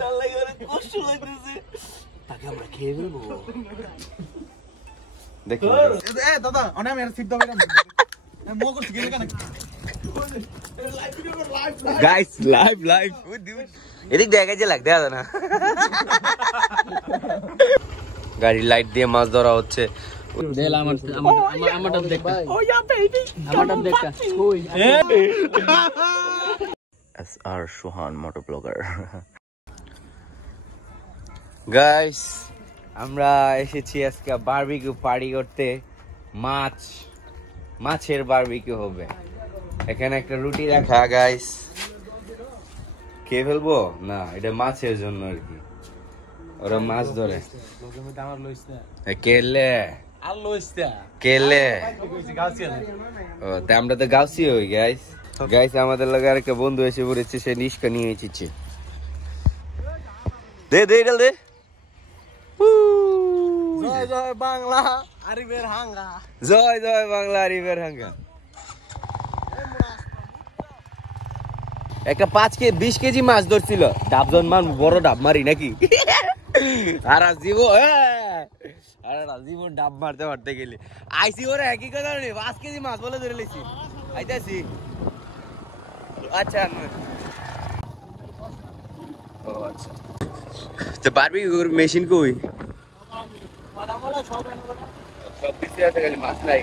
তার লাগে অনেক কষ্ট লাগতেছে। তাকে আমরা খেয়ে ফেলবো। দেখো এ দাদা অনেক আমি সিপ দাও মো করতে গেলে কেন গাইস লাইভ এদিক দেখা যে লাগতে আছে না গাড়ি লাইট দিয়ে মাছ ধরা হচ্ছে আমারটা দেখা SR সোহান মোটো ব্লগার গাইস আমরা এসেছি আজকে বারবিকিউ পার্টি করতে মাছের বারবিকিউ হবে এখানে একটা রুটি রাখা গাইস খেয়ে ফেলবো না এটা মাছের জন্য আর কি ওরা মাছ ধরে কেলে ও তা আমরা তো গাউসি হই গাইস আমাদের লগে আরেকটা বন্ধু এসে পড়েছে সে নিষ্কা নিয়ে এসেছে দে জয় বাংলা আরিফের হাঙ্গা জয় বাংলা আরিফের হাঙ্গা একটা 20 কেজি মাছ ধরছিল ডাবজন মান বড় ডাব মারি নাকি আর জীবন ডাব মারতে গেলি আইসি ওরা একই কথা 5 কেজি মাছ বলে ধরে লেছি আইতাছি আচ্ছা ও আচ্ছা তো বারবিকিউর মেশিন কই সব কিছু আছে খালি মাছ নাই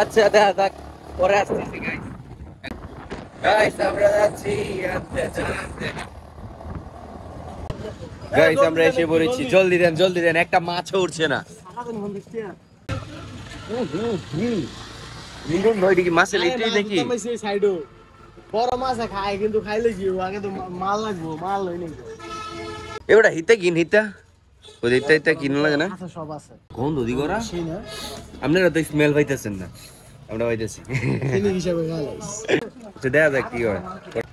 আচ্ছা দেখ পরে আসতেছি গাইস আমরা যাচ্ছি গাইস আমরা এসে পড়েছি জলদি দেন একটা মাছও উঠছে না মাছের এইটাই দেখি বড় মাছ খায় কিন্তু খাইলে কি আগে তো মাল লাগবো মাল হই নাকি এবারে হিতা ওই হিতা কিন লাগে না আচ্ছা সব আছে গন্ধ দি করা আপনারা তো স্মেল পাইতেছেন না আমরা পাইতেছি কিনে হিসাবে গাইস তো দেখা যাক কি হয়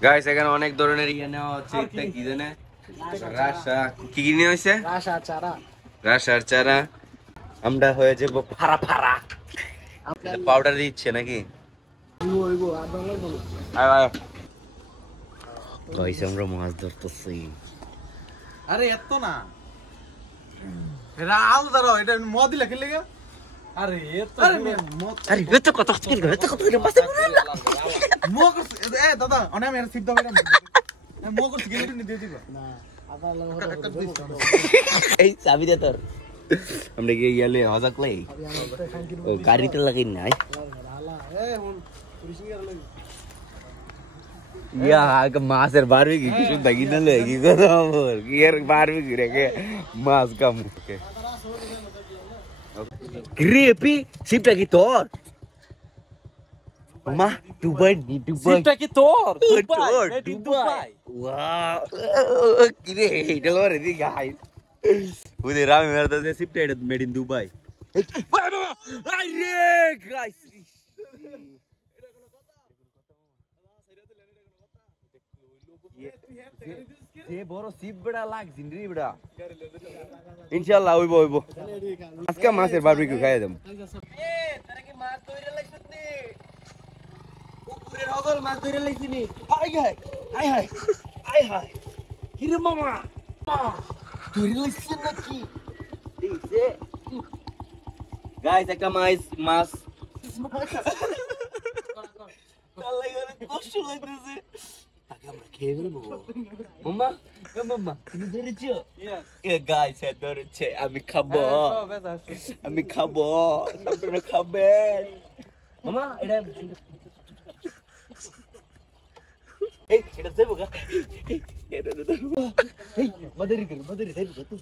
গাইস এখানে অনেক ধরনের নেওয়া হচ্ছে এটা কি জানে রাসা কি নিয়ে হইছে রাসার চারা আমরা হয়ে যাব ফারা পাউডার দিচ্ছে নাকি গাইস আমরা মাছ ধরতেছি আরে এত না এটা আল দাঁড়াও এটা মদ দিলে খেলে গা আরে এত কত মাছ মো এ দাদা অনেক আমি সিপ দাও মো করতে গেলে দিয়ে দিবা না আবার এই চাবি দে তোর আমরা কি ইয়ালে হজাক লাই ও গাড়িতে লাগাই নাই ইয়া আগে মাছের বারবিকিউ কিছু দেখি না লে কি কথা বল কি এর বারবিকিউ রেখে মাছ কাম ওকে গ্রেপি সিপটা কি তোর মা দুবাই সিপটা কি তোর দুবাই ওয়াও কি রে এটা লরে দি গাইস ওই যে রামি মেরদা যে সিপটা এটা মেড ইন দুবাই আরে গাইস যে বড় সিপ বড়া লাগছে রে বড়া ইনশাআল্লাহ হইবো আজকে মাছের বারবিকিউ খাইয়া দেব তারা কি মাছ ধরে লাইছিস নি পুকুরের হগল মাছ ধরে লাইছিনি আয় হায় হিরে মামা ধরে লাইছিস নাকি দিছে গাইস একটা মাছ তার লাগে অনেক কষ্ট লাগতেছে তাকে আমরা খেয়ে ফেলবো মামা তুমি ধরেছো এ গাইস ধরেছে আমি খাবো আপনারা খাবেন মামা এটা এই এটা দেবো গা এই মাদারি দেবো তুই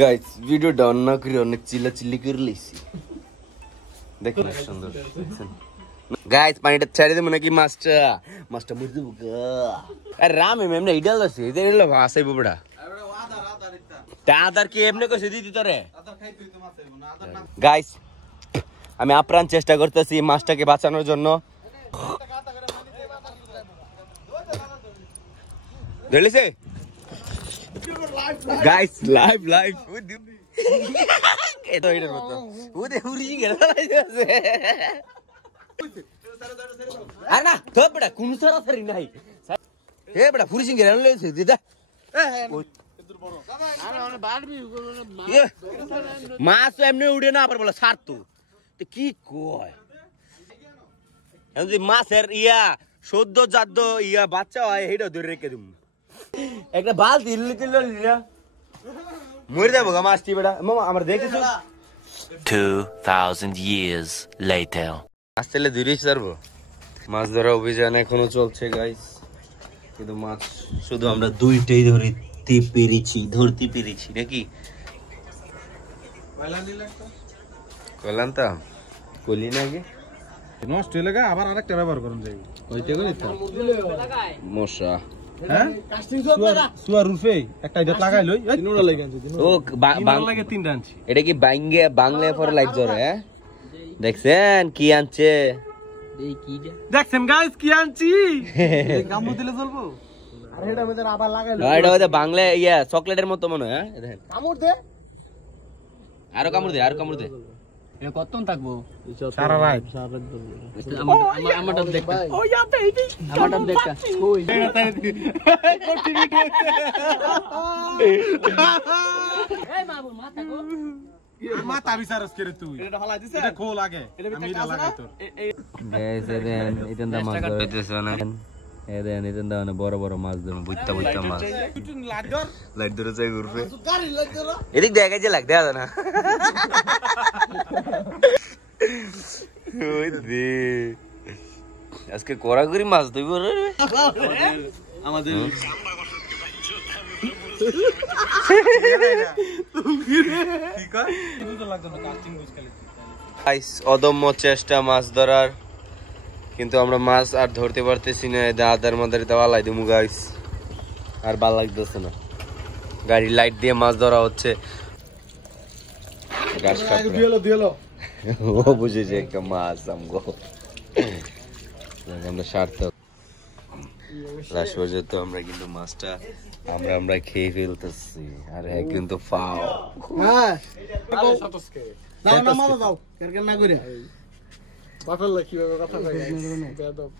গাইস ভিডিও ডাউন না করে অনেক চিল্লাচিল্লি করে লইছি দেখুন সুন্দর গাইস পানিটা ছেড়ে দেবো নাকি মাছটা মুড়ে দেবো আরে রাম এমনি ইডাল আছে এটা হলো ভাসাইবো বড়া আদার কি এমনি কইছে দিদি তোরে গাইস আমি আপ্রাণ চেষ্টা করতেছি মাছটাকে বাঁচানোর জন্য ধরেছে গাইস লাইভ এটা এটার মতো ওদে হুরি গেল লাইছে আর না তো বড় কোন সারা সারি নাই এ বড় ফুরি সিং গেল লাইছে দিদা মাছ এমনি উড়ে না আবার বলে সার তো কি কয় মাছের ইয়া সদ্য জাদ্য ইয়া বাচ্চা হয় সেইটা ধরে রেখে দিব একটা বাল দিল্লি তিল মরে যাবো গা মাছটি বেটা মামা আমার দেখেছো 2000 years later মাছ তেলে ধরিস পারবো মাছ ধরা অভিযান এখনো চলছে গাইস কিন্তু মাছ শুধু আমরা দুইটাই ধরতে পেরেছি নাকি কইলাম তো কলি না আগে নষ্ট হয়ে লাগা আবার আরেকটা ব্যবহার করুন যাই ওইটা করে তো মশা হ্যাঁ সুয়ার রুফে একটা এটা লাগাই লই তিনটা লাগাইছি ও লাগে তিনটা আনছি এটা কি বাংলা পরে লাইক ধরে হ্যাঁ দেখছেন কি আনছে দেখছেন গাইস কি আনছি এই গামু দিলে চলবো আরে এটা মধ্যে আবার লাগাই লই এটা ওটা বাংলা ইয়া চকলেটের মতো মনে হয় হ্যাঁ দেখেন কামড় দে আরো কামড় দে এটা কতক্ষণ থাকবো সারা রাত আমারটা দেখা ও ইয়া বেবি আমারটা দেখা কই এই মামু মাথা গো মাথা বিচারস করে তুই এটা ফালাই দিছে এটা খোল আগে আমি এটা লাগাই তোর গাইস এটা মাছ ধরতেছে না এদেন দাও না বড় বড় মাছ ধরুন বুইতা মাছ লাইট ধরে যাই ঘুরবে এদিক দেখা যে লাগ দেয়া না ওই দে আজকে কড়াকড়ি মাছ ধরব রে আমাদের গাইস অদম্য চেষ্টা মাছ ধরার কিন্তু আমরা মাছ আর ধরতে পারতেছি না দাদার মাদারে দেওয়া লাই দিমু গাইস আর ভালো লাগতেছে না গাড়ি লাইট দিয়ে মাছ ধরা হচ্ছে ও বুঝেছে একটা মাছ আমগো আমরা সারতে লাশ পর্যন্ত আমরা কিন্তু মাছটা আমরা খেয়ে ফেলতেছি আর হ্যাঁ কিন্তু ফাও হ্যাঁ দাও না মামা দাও কেরকেন না করে বাফেল কিভাবে কথা কই বেদব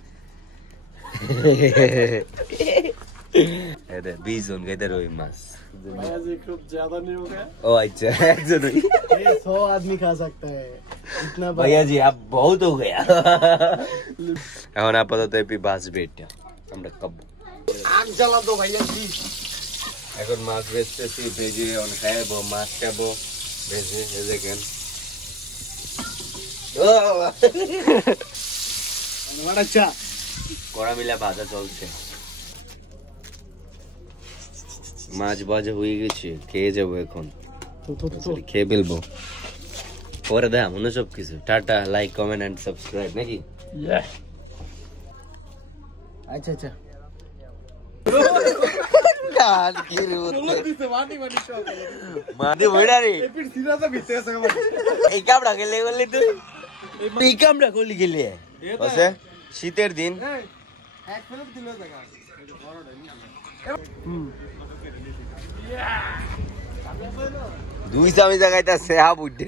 এটা 20 জন গাইতে রই মাছ आज खूब ज्यादा नहीं हो गया ओ अच्छा একজন ये 100 आदमी खा सकता है इतना भैया जी अब बहुत हो गया এখন আপাতত এপি বাস বেটা আমরা কব आग जला दो भैया जी এখন মাছ বেচতেছি ভেজে অন খাবো মাছ খাবো ভেজে এই দেখেন ও बड़ा अच्छा কড়া মিলা ভাজা চলছে মাছ ভাজা হয়ে গেছে খেয়ে যাবো এখন খেয়ে ফেলবো পরে দেখা মনে সব কিছু tata like comment and subscribe নাকি अच्छा अच्छा কাল কি মাদি বইরা রে फिर सीधा सा बीते से এই কামড়া গেলে বললি তুই এই কামড়া করলি গেলে আছে শীতের দিন এক ফেরত দিলে দেখা দুই চামি জায়গায় তা সেহা বুদ্ধি